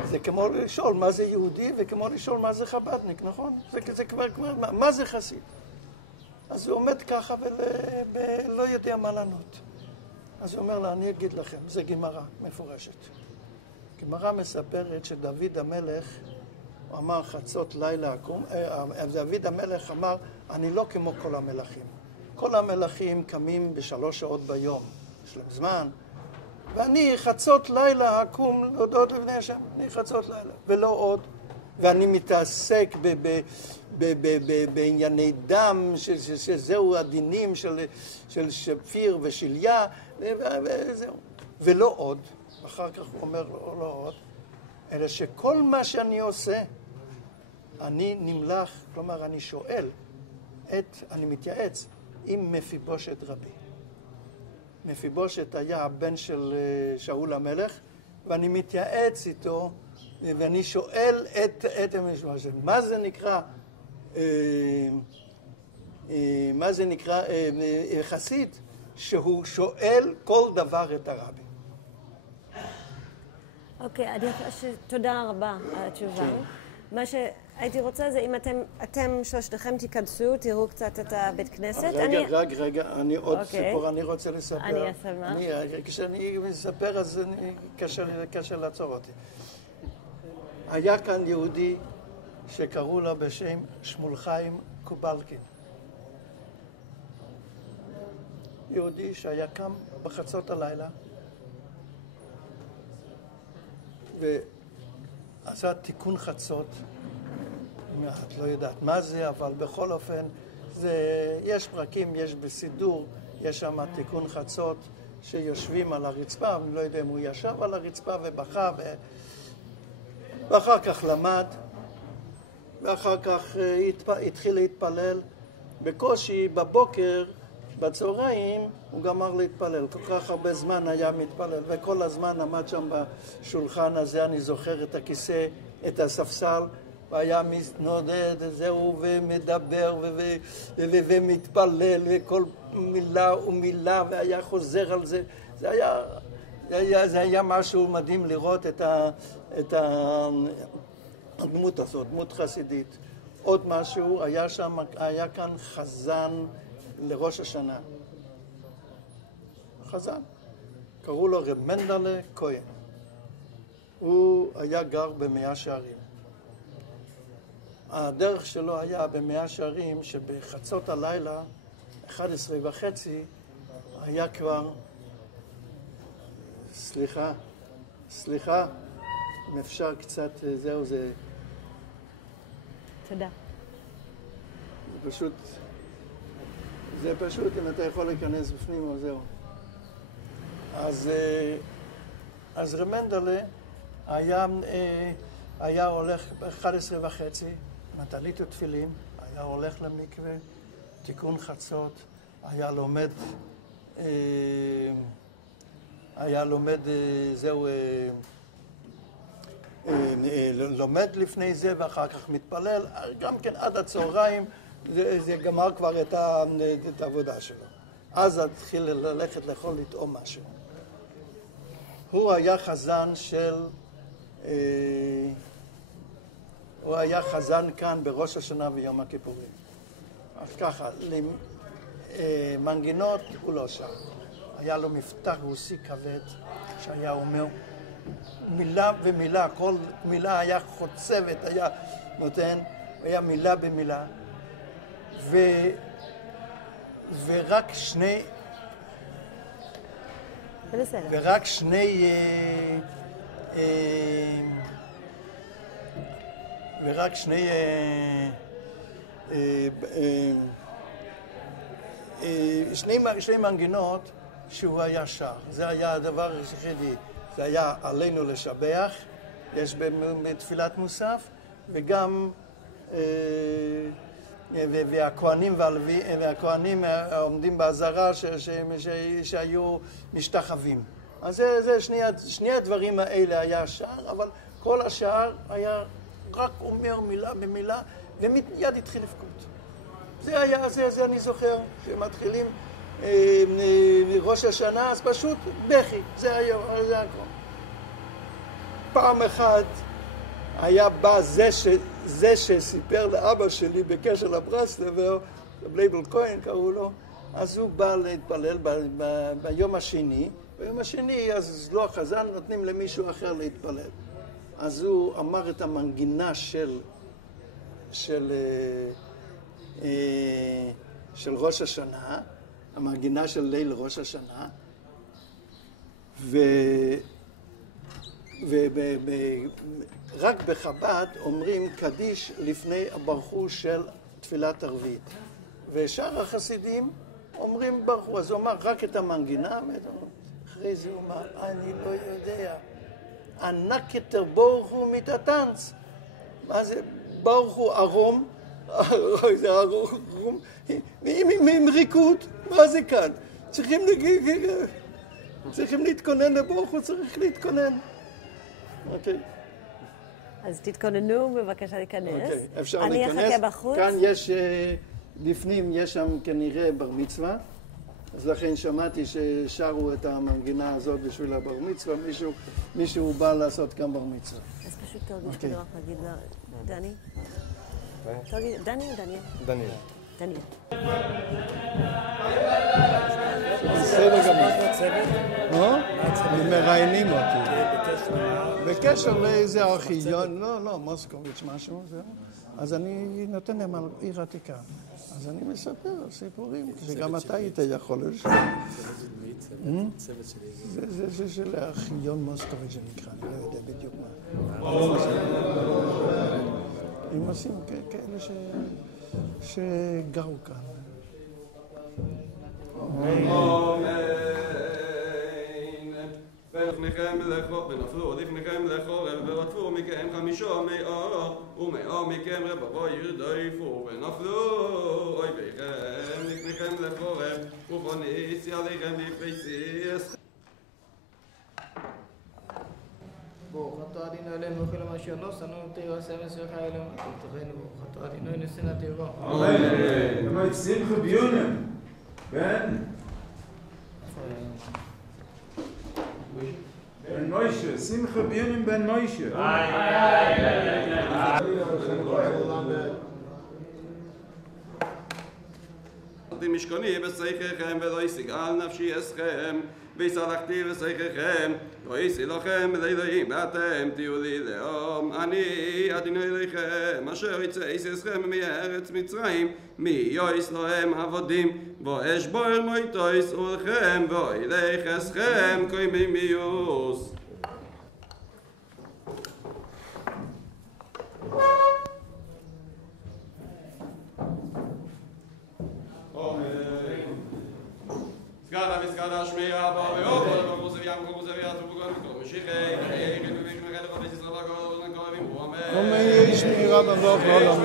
זה כמו לשאול מה זה יהודי וכמו לשאול מה זה חב"דניק, נכון? זה כבר, מה זה חסיד? אז הוא עומד ככה ולא יודע מה לענות. אז הוא אומר לה, אני אגיד לכם, זה גמרא מפורשת. גמרא מספרת שדוד המלך אמר חצות לילה עקום, דוד המלך אמר, אני לא כמו כל המלכים. כל המלכים קמים ב3 שעות ביום, יש להם זמן, ואני חצות לילה אקום להודות לפני השם, אני חצות לילה, ולא עוד. ואני מתעסק בענייני דם, שזהו הדינים של שפיר ושליה, וזהו. ולא עוד, אחר כך הוא אומר לא עוד, אלא שכל מה שאני עושה, אני נמלך, כלומר אני שואל, אני מתייעץ עם מפיבושת רבי. מפיבושת היה הבן של שאול המלך, ואני מתייעץ איתו, ואני שואל את המפיבושת. מה זה נקרא חסיד? שהוא שואל כל דבר את הרבי. אוקיי, תודה רבה על התשובה. מה שהייתי רוצה זה אם אתם שלושתכם תיכנסו, תראו קצת את הבית כנסת. רגע, אני עוד סיפור, אני רוצה לספר. אני אעשה מה? כשאני מספר אז קשה לעצור אותי. היה כאן יהודי שקראו לו בשם שמואל חיים קובלקין. יהודי שהיה קם בחצות הלילה ועשה תיקון חצות. את לא יודעת מה זה, אבל בכל אופן יש פרקים, יש בסידור, יש שם תיקון חצות שיושבים על הרצפה, אני לא יודע אם הוא ישב על הרצפה ובכה, ואחר כך למד, ואחר כך התחיל להתפלל. בקושי בבוקר, בצהריים, הוא גמר להתפלל. כל כך הרבה זמן היה מתפלל, וכל הזמן עמד שם בשולחן הזה, אני זוכר את הכיסא, את הספסל, והיה מתנודד, זהו, ומדבר, ומתפלל, וכל מילה ומילה, והיה חוזר על זה. זה היה משהו מדהים לראות את הדמות הזאת, דמות חסידית. עוד משהו, היה כאן חזן לראש השנה. חזן. קראו לו רב מנדלה כהן. הוא היה גר במאה שערים. הדרך שלו היה במאה שערים שבחצות הלילה, 11:30, היה כבר, סליחה, אם אפשר קצת, זהו זה. תודה. זה פשוט, אם אתה יכול להיכנס בפנים או זהו. אז רב מנדלה היה הולך ב11:30, מטלית ותפילין, היה הולך למקווה, תיקון חצות, היה לומד זהו, לומד לפני זה ואחר כך מתפלל, גם כן עד הצהריים זה גמר כבר את העבודה שלו. אז התחיל ללכת לאכול לטעום משהו. הוא היה חזן הוא היה חזן כאן בראש השנה ויום הכיפורים. אז ככה, מנגינות הוא לא שר. היה לו מבטא רוסי כבד שהיה אומר מילה ומילה, כל מילה היה חוצבת, היה נותן, היה מילה במילה. ורק שני שני מנגינות שהוא היה שר. זה היה הדבר היחידי. זה היה עלינו לשבח, יש בתפילת מוסף, וגם והכהנים עומדים בעזרה שהיו משתחווים. אז זה שני הדברים האלה היה שר, אבל כל השאר היה רק אומר מילה במילה, ומיד התחיל לבכות. זה אני זוכר, שמתחילים ראש השנה, אז פשוט בכי, זה הכל. פעם אחת היה בא זה שסיפר לאבא שלי בקשר לברסלבר, רב לייבל כהן קראו לו, אז הוא בא להתפלל ביום השני, ביום השני אז לא החזן, נותנים למישהו אחר להתפלל. אז הוא אמר את המנגינה של ראש השנה, המנגינה של ליל ראש השנה, רק בחב"ד אומרים קדיש לפני הברכו של תפילת ערבית. ושאר החסידים אומרים ברכו, אז הוא אמר רק את המנגינה, אחרי זה הוא אמר, אני לא יודע, ענק יותר ברכו מתעתנץ. מה זה ברכו ערום? זה ערום, עם ריקוד, מה זה כאן? צריכים להתכונן לברכו, צריך להתכונן. אוקיי. אז תתכוננו, בבקשה להיכנס. אוקיי, אפשר אני להיכנס. אחכה בחוץ. כאן יש, בפנים יש שם כנראה בר מצווה, אז לכן שמעתי ששרו את המנגינה הזאת בשביל הבר מצווה, מישהו בא לעשות גם בר מצווה. אז פשוט תרגיש כדי רק להגיד לה, דני? דני או דניאל? דניאל. דניאל. בסדר גמור. הם מראיינים אותי. בקשר לאיזה ארכיון, לא, מוסקוביץ' משהו, אז אני נותן להם על עיר עתיקה. אז אני מספר סיפורים, שגם אתה היית יכול לשאול. זה של ארכיון מוסקוביץ' זה נקרא, אני לא יודע בדיוק מה. הם עושים כאלה שגרו כאן. ולפניכם ונפלו לפניכם לחורב ורדפו מכם 500 ומאור מכם רבבות ירדפו ונפלו אויביכם לפניכם לחורב ופוניס עליכם לפייסיס. ברוך אתה אדינו אלינו וכל מה שאנו שנאנו תירא סמס וחיינו ותוכנו ברוך אתה אדינו נשנא תירא. אמן. כמה שמחה ביונם בן מוישה, שמחה ביונם בן מוישה. משכני בשכיכם ולא יסיגל נפשי אסכם ויסלחתי בשכיכם לא יסי לכם לאלוהים ואתם תהיו לי לאום אני אדינו אליכם אשר יצא יסכם מארץ מצרים מי יויס להם עבודים ואש בוער מויטויס ולכם ואילך אסכם קוימי מיוס. סגדה וסגדה שמיעה בה ואוכל ובחוזה וים כוחוזה ויעצו בכל מקום משיחי וכן ובכם חלק ובית ישראל והכל ונקרבים הוא אמן אמן יהי שמירה בבוך לעולם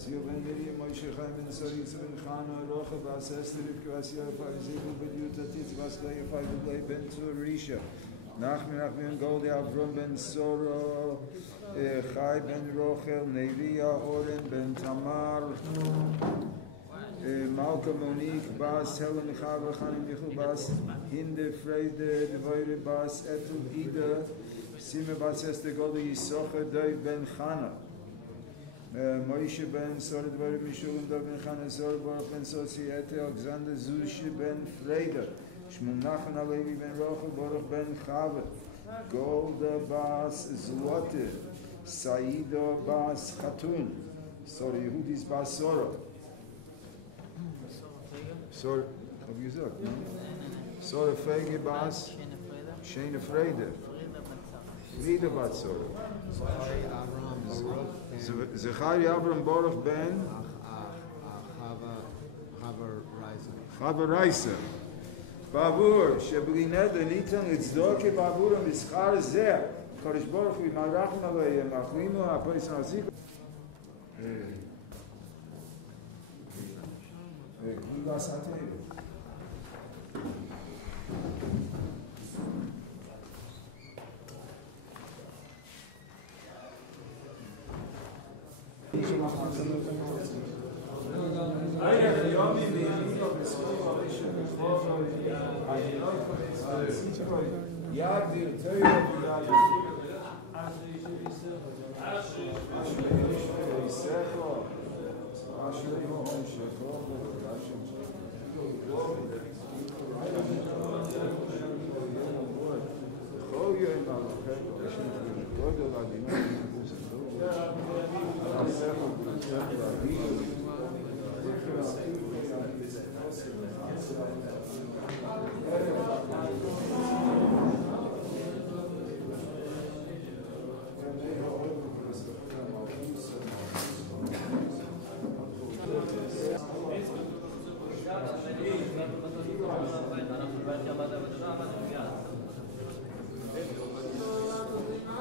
Asiel ben Miriam, Moshe Chaim ben Saris ben Chana, Rocha bas Esther, Rivka bas Yarafai, Zebu ben Yutatit, bas Gayafai, Bublei ben Turisha, Nachmi Goldi, Avram ben Soro, Chai ben Rochel, Nelia, Oren ben Tamar, Malka Monique, Bas Helen Chava, Chanim Michel, Bas Hinde, Frede, Devoire, Bas Etul, Ida, Sime bas Esther, Goldi, Yisocha, Dave ben Chana, Moshe ben Sor Dvarim Mishulem ben Chana Sor Baruch ben Societe Alexander Zushi ben Freda Shmum Nachman Alevi ben Rochel Baruch ben Chava Golda bas Zlote Saido bas Chatun Sor Yehudis bas Soro Sor hab ich gesagt, ne? Sor Fege bas Shene Freda Frida bas Soro Zechari Avram Baruch ben Chava Raisa Bavur שבלי נדר ניתן לצדוק בעבור המסחר זה קדוש ברוך הוא ימרחם עליהם מחלימו הפריס נזיק גבולה סעתיו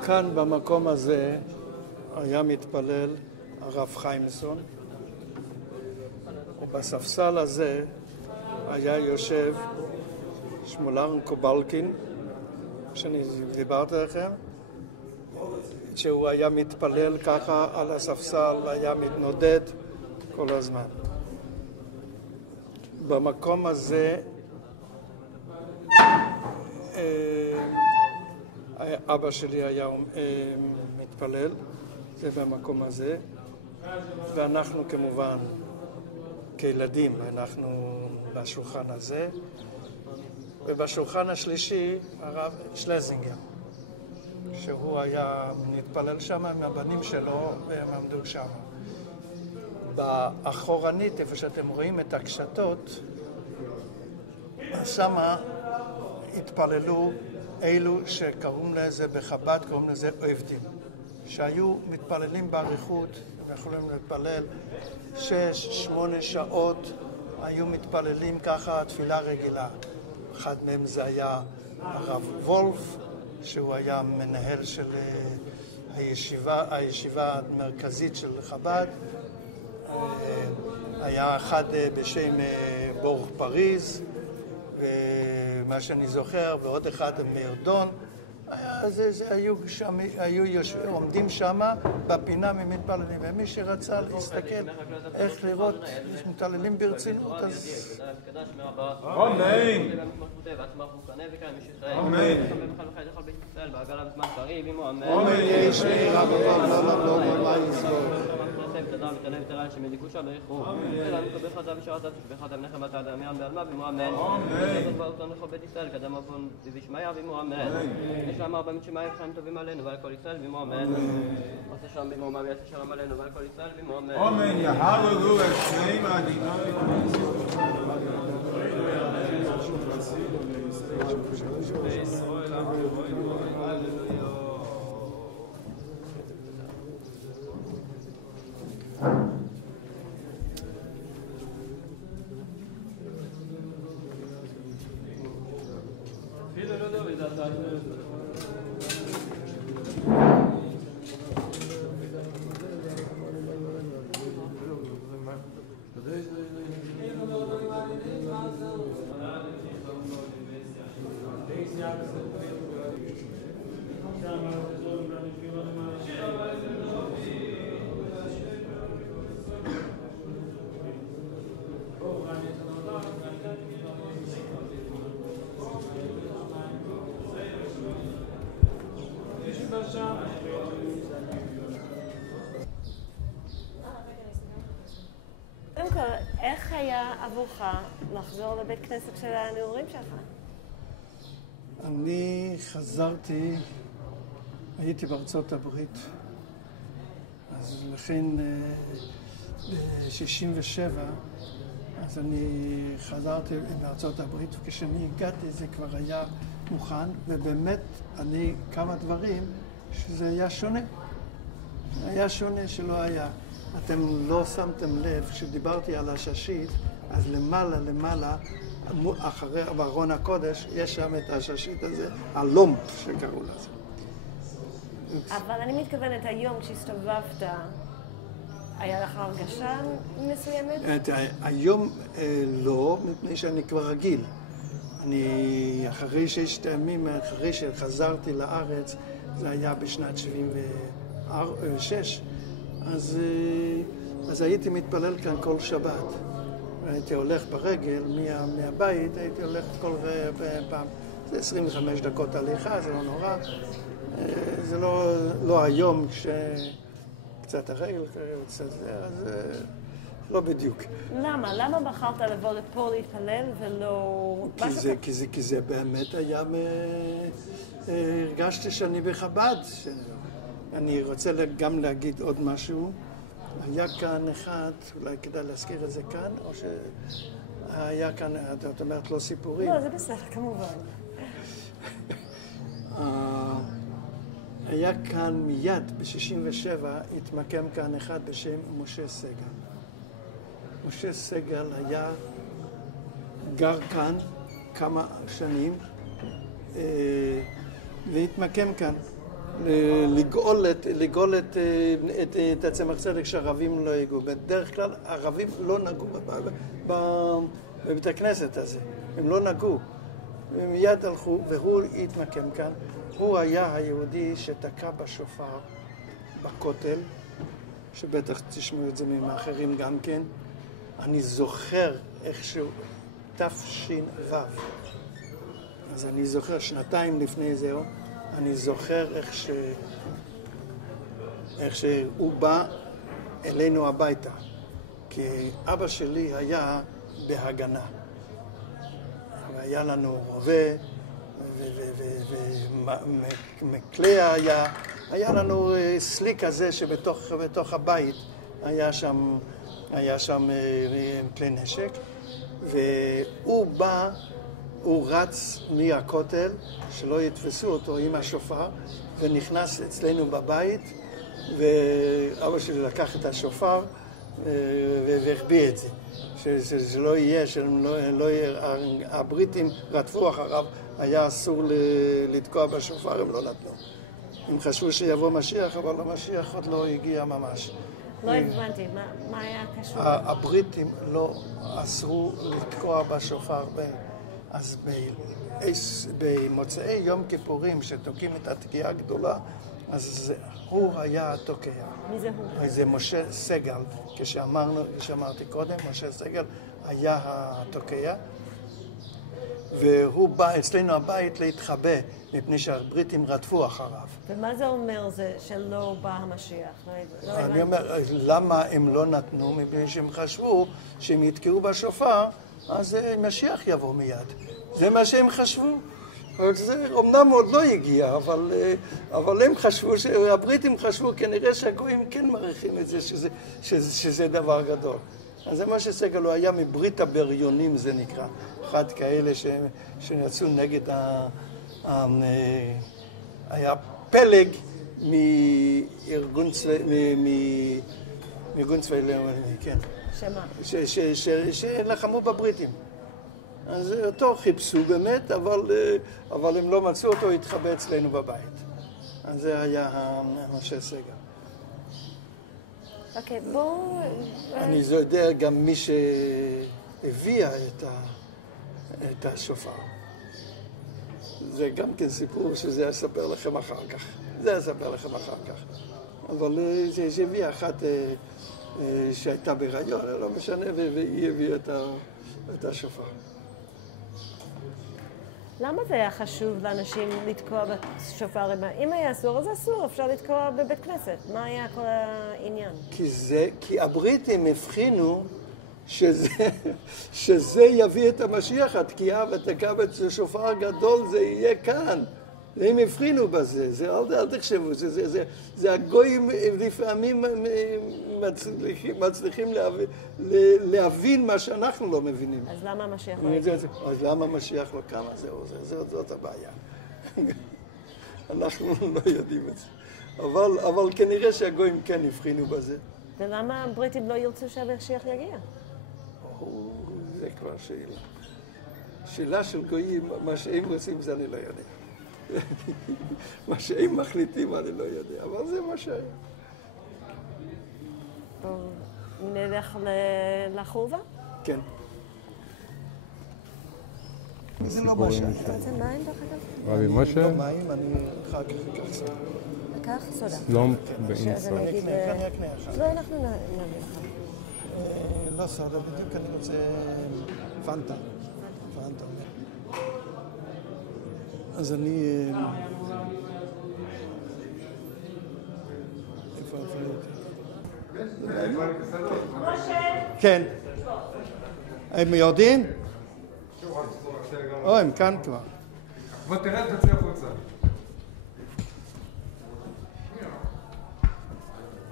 כאן במקום הזה היה מתפלל הרב חיימסון, ובספסל הזה היה יושב שמואל קובלקין, שאני דיברתי לכם, שהוא היה מתפלל ככה על הספסל והיה מתנודד כל הזמן. במקום הזה אבא שלי היה מתפלל, זה במקום הזה, ואנחנו כמובן כילדים, אנחנו בשולחן הזה, ובשולחן השלישי הרב שלזינגר, שהוא היה מתפלל שם עם הבנים שלו והם עמדו שם. באחורנית, איפה שאתם רואים את הקשתות, שמה התפללו אלו שקוראים לזה בחב"ד, קוראים לזה עובדים, שהיו מתפללים באריכות, ויכולים להתפלל 6-8 שעות, היו מתפללים ככה תפילה רגילה. אחד מהם זה היה הרב וולף, שהוא היה מנהל של הישיבה המרכזית של חב"ד. היה אחד בשם בורג פריז, ומה שאני זוכר, ועוד אחד מארדון. היו עומדים שם בפינה ממתפללים, ומי שרצה להסתכל איך לראות מתפללים ברצינות, אז... אמן! אמן! אמן יש לי רב אבל לא לא מה יסבור. חיים טובים עלינו ועל כל ישראל בימו אמן. עושה שלום בימו אמן ויעשה שלום עלינו ועל כל ישראל בימו אמן. אמן. יהללו את שם אדוני. קודם כל, איך היה עבורך לחזור לבית כנסת של הנעורים שלך? אני חזרתי, הייתי בארצות הברית, אז לכן ב-67, אז אני חזרתי מארצות הברית, וכשאני הגעתי זה כבר היה מוכן, ובאמת אני כמה דברים שזה היה שונה. היה שונה שלא היה. אתם לא שמתם לב, כשדיברתי על הששית, אז למעלה, אחרי ארון הקודש, יש שם את הששית הזה, הלום שקראו לזה. אבל אני מתכוונת, היום כשהסתובבת, היה לך הרגשה מסוימת? היום לא, מפני שאני כבר רגיל. אני אחרי 6 ימים, אחרי שחזרתי לארץ, זה היה בשנת 76, אז אז הייתי מתפלל כאן כל שבת. הייתי הולך ברגל מהבית, הייתי הולך כל פעם. זה 25 דקות הליכה, זה לא נורא. זה לא היום קצת הרגל, קצת זה, אז לא בדיוק. למה? למה בחרת לבוא לפה להתפלל ולא... כי זה באמת היה... הרגשתי שאני בחב"ד. אני רוצה גם להגיד עוד משהו. היה כאן אחד, אולי כדאי להזכיר את זה כאן, או שהיה כאן, את אומרת לא סיפורים? לא, זה בסדר, כמובן. היה כאן מיד, ב-67, התמקם כאן אחד בשם משה סגל. משה סגל היה גר כאן כמה שנים והתמקם כאן לגאול את הצמח צדק שהערבים לא יגעו. בדרך כלל הערבים לא נגעו בבית הכנסת הזה, הם לא נגעו. ומיד הלכו והוא התמקם כאן. הוא היה היהודי שתקע בשופר בכותל, שבטח תשמעו את זה ממאחרים גם כן. אני זוכר איכשהו תש"ו, אז אני זוכר שנתיים לפני זה, אני זוכר איך שהוא בא אלינו הביתה, כי אבא שלי היה בהגנה. והיה לנו רובה ומקלע היה לנו סלי כזה שבתוך הבית היה שם כלי נשק, והוא בא, הוא רץ מהכותל שלא יתפסו אותו עם השופר ונכנס אצלנו בבית, ואבא שלי לקח את השופר והחביא את זה, שלא יהיה, הבריטים רדפו אחריו, היה אסור לתקוע בשופר, הם לא נתנו. הם חשבו שיבוא משיח, אבל המשיח עוד לא הגיע ממש. לא הבנתי, מה היה קשור? הבריטים לא אסרו לתקוע בשופר, אז במוצאי יום כיפורים, שתוקעים את התקיעה הגדולה, אז הוא היה התוקע. מי זה הוא? זה משה סגל, כשאמרתי קודם, משה סגל היה התוקע, והוא בא אצלנו הבית להתחבא, מפני שהבריטים רדפו אחריו. ומה זה אומר זה שלא בא המשיח? אני אומר, למה הם לא נתנו? מפני שהם חשבו שהם יתקעו בשופר, אז משיח יבוא מיד. זה מה שהם חשבו. זה אומנם עוד לא הגיע, אבל הם חשבו, הבריטים חשבו, כנראה שהגויים כן מעריכים את זה, שזה דבר גדול. אז זה מה שסגל הוא היה מברית הבריונים, זה נקרא. אחד כאלה שיצאו נגד היה פלג מארגון צבאי לאומי, כן. שמה? שלחמו בבריטים. אז אותו חיפשו באמת, אבל הם לא מצאו אותו, התחבא אצלנו בבית. אז זה היה משה סגל. אוקיי, בואו... אני יודע גם מי שהביאה את השופר. זה גם כן סיפור שזה אספר לכם אחר כך. אבל זה הביאה אחת שהייתה בהיריון, לא משנה, והיא הביאה את השופר. למה זה היה חשוב לאנשים לתקוע בשופר? אם היה אסור, אז אסור, אפשר לתקוע בבית כנסת. מה היה כל העניין? כי הבריטים הבחינו שזה יביא את המשיח, התקיעה ותקע בשופר גדול, זה יהיה כאן. הם הבחינו בזה, אל תחשבו, זה הגויים לפעמים מצליחים להבין מה שאנחנו לא מבינים. אז למה המשיח לא קם? אז למה המשיח לא קם? זאת הבעיה. אנחנו לא יודעים את זה. אבל כנראה שהגויים כן הבחינו בזה. ולמה הבריטים לא ירצו שהמשיח יגיע? זה כבר שאלה. שאלה של גויים, מה שהם רוצים זה אני לא יודע. מה שהם מחליטים אני לא יודע, אבל זה מה שהיה. נלך לחורבה? כן. זה לא מה שהיה. אתה רוצה מים דרך אגב? רבי משה? לא מים, אני אחר כך אקח קצת. קח סודה. לומפ אז באינסייד. אני אגיד... אני אקנה אחד. לא, אנחנו נביא לך. לא סודה, בדיוק אני רוצה פנטה. פנטה. אז אני... איפה כן. הם יודעים? או, הם כאן כבר. בוא תרד, תצא החוצה.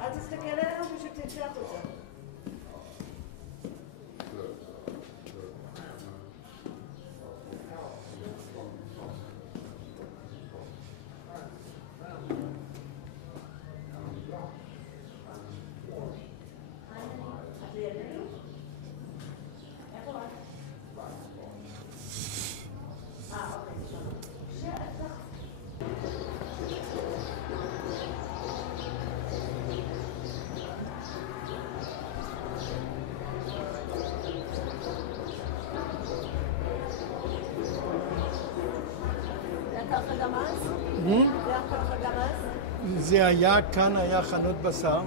אל תסתכל עלינו, פשוט תצא החוצה. זה היה, כאן היה חנות בשר.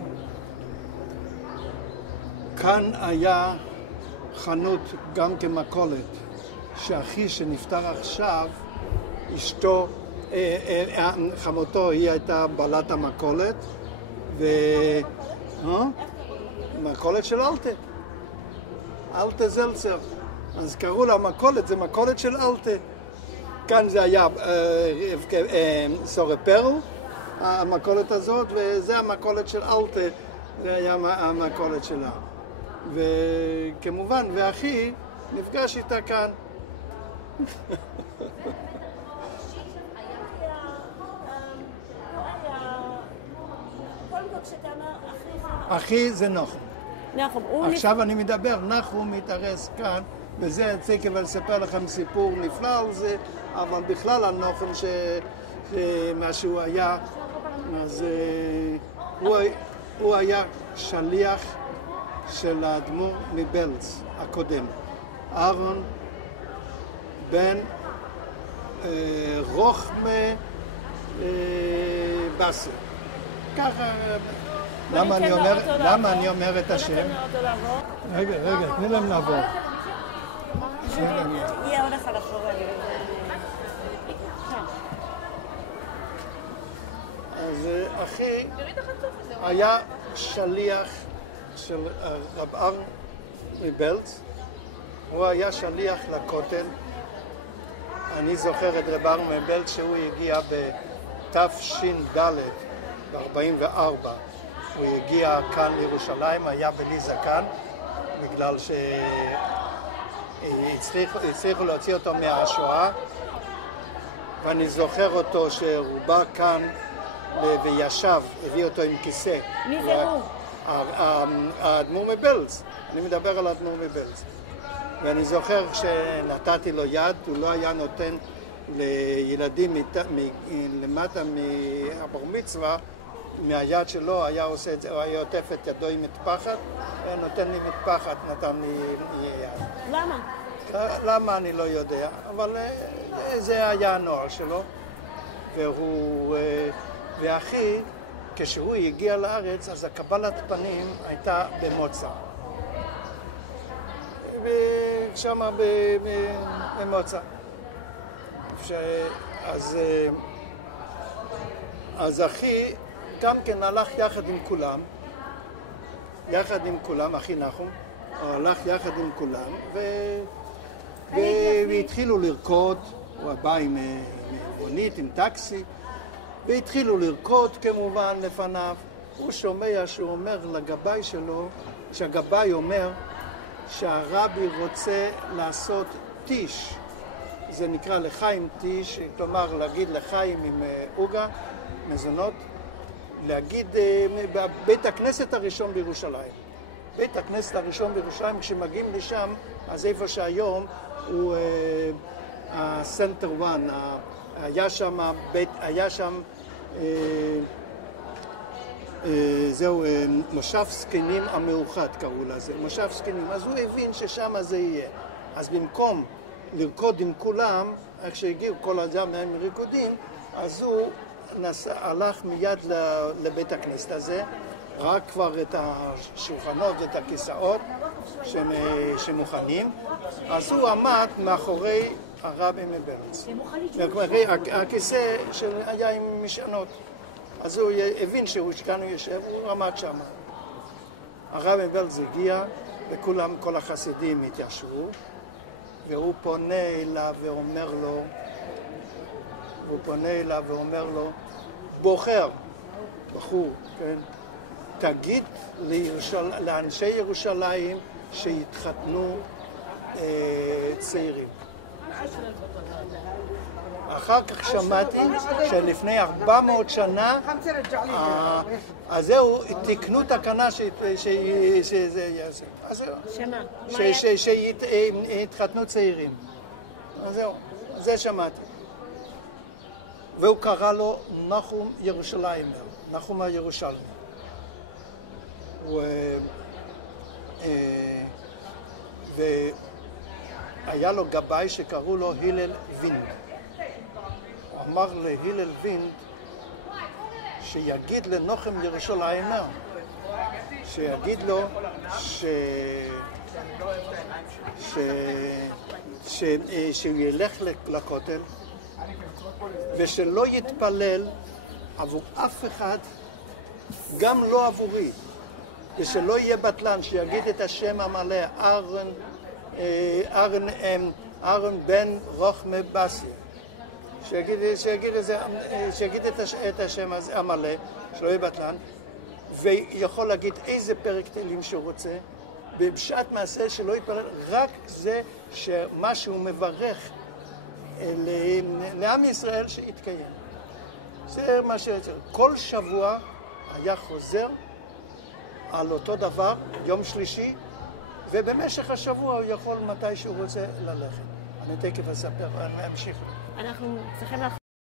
כאן היה חנות גם כמכולת, שאחי שנפטר עכשיו, אשתו, חמותו, היא הייתה בעלת המכולת, מכולת של אלטה. אלטה זלצר. אז קראו לה מכולת, זה מכולת של אלטה. כאן זה היה סורפרל, המכולת הזאת, וזה המכולת של אלטה, זה היה המכולת שלה. וכמובן, ואחי נפגש איתה כאן. אחי זה נחום. עכשיו אני מדבר, נחום מתארס כאן, וזה צריך לספר לכם סיפור נפלא על זה, אבל בכלל על נחום מה שהוא היה, אז הוא היה שליח של האדמו"ר מבלץ הקודם, אהרון בן רוחמה בסר. ככה, למה אני אומר את השם? רגע, תני להם לעבור. יהיה עוד אחד לחזור אליי. אז אחי היה שליח של רב אהרון מבלץ, הוא היה שליח לכותל. אני זוכר את רב אהרון מבלץ שהוא הגיע בתש"ד, ב-44. הוא הגיע כאן לירושלים, היה בלי זקן, בגלל שהצליחו להוציא אותו מהשואה, ואני זוכר אותו שהוא בא כאן וישב, הביא אותו עם כיסא. מי זה הוא? האדמו"ר מבלץ, אני מדבר על האדמו"ר מבלץ. ואני זוכר שנתתי לו יד, הוא לא היה נותן לילדים למטה מהבר מצווה, מהיד שלו היה עושה את זה, הוא היה עוטף את ידו עם מטפחת, היה נותן לי מטפחת, נתן לי יד. למה? למה אני לא יודע, אבל זה היה הנוער שלו. ואחי, כשהוא הגיע לארץ, אז הקבלת פנים הייתה במוצא. שם במוצא. אז אחי גם כן הלך יחד עם כולם, אחי נחום, הוא הלך יחד עם כולם, והתחילו לרקוד, הוא בא עם מונית, עם טקסי, והתחילו לרקוד כמובן לפניו. הוא שומע שהוא אומר לגבאי שלו, שהגבאי אומר שהרבי רוצה לעשות טיש, זה נקרא לחיים טיש, כלומר להגיד לחיים עם עוגה, מזונות, להגיד בבית הכנסת הראשון בירושלים. בית הכנסת הראשון בירושלים, כשמגיעים לשם, אז איפה שהיום הוא הסנטר וואן, היה שם זהו, מושב זקנים המאוחד קראו לזה, מושב זקנים, אז הוא הבין ששם זה יהיה. אז במקום לרקוד עם כולם, איך שהגיעו כל אדם מהם ריקודים, אז הוא הלך מיד לבית הכנסת הזה, ראה כבר את השולחנות ואת הכיסאות שמוכנים, אז הוא עמד מאחורי הרבי מבלז. הכיסא היה עם משענות, אז הוא הבין שהוא כאן יושב, הוא עמד שם. הרבי מבלז הגיע, וכולם, כל החסידים התיישבו, והוא פונה אליו ואומר לו, בחור, כן? תגיד לאנשי ירושלים שהתחתנו צעירים. אחר כך שמעתי שלפני 400 שנה, אז זהו, תקנו תקנה שזה יעשה. אז זהו, שהתחתנו צעירים. אז זהו, זה שמעתי. והוא קרא לו נחום ירושליימר, נחום הירושלמי. והיה לו גבאי שקראו לו הלל וינד. הוא אמר להלל וינד שיגיד לנחום ירושליימר, שיגיד לו שהוא ילך לכותל ושלא יתפלל עבור אף אחד, גם לא עבורי, ושלא יהיה בטלן, שיגיד את השם המלא, אהרן בן רוחמה בסי, שיגיד את השם המלא, שלא יהיה בטלן, ויכול להגיד איזה פרק תהילים שהוא רוצה, בפשט מעשה שלא יתפלל, רק זה שמה שהוא מברך לעם ישראל שיתקיים. זה מה שצריך. כל שבוע היה חוזר על אותו דבר, יום שלישי, ובמשך השבוע הוא יכול מתי שהוא רוצה ללכת. אני תכף אספר, אני אמשיך. אנחנו צריכים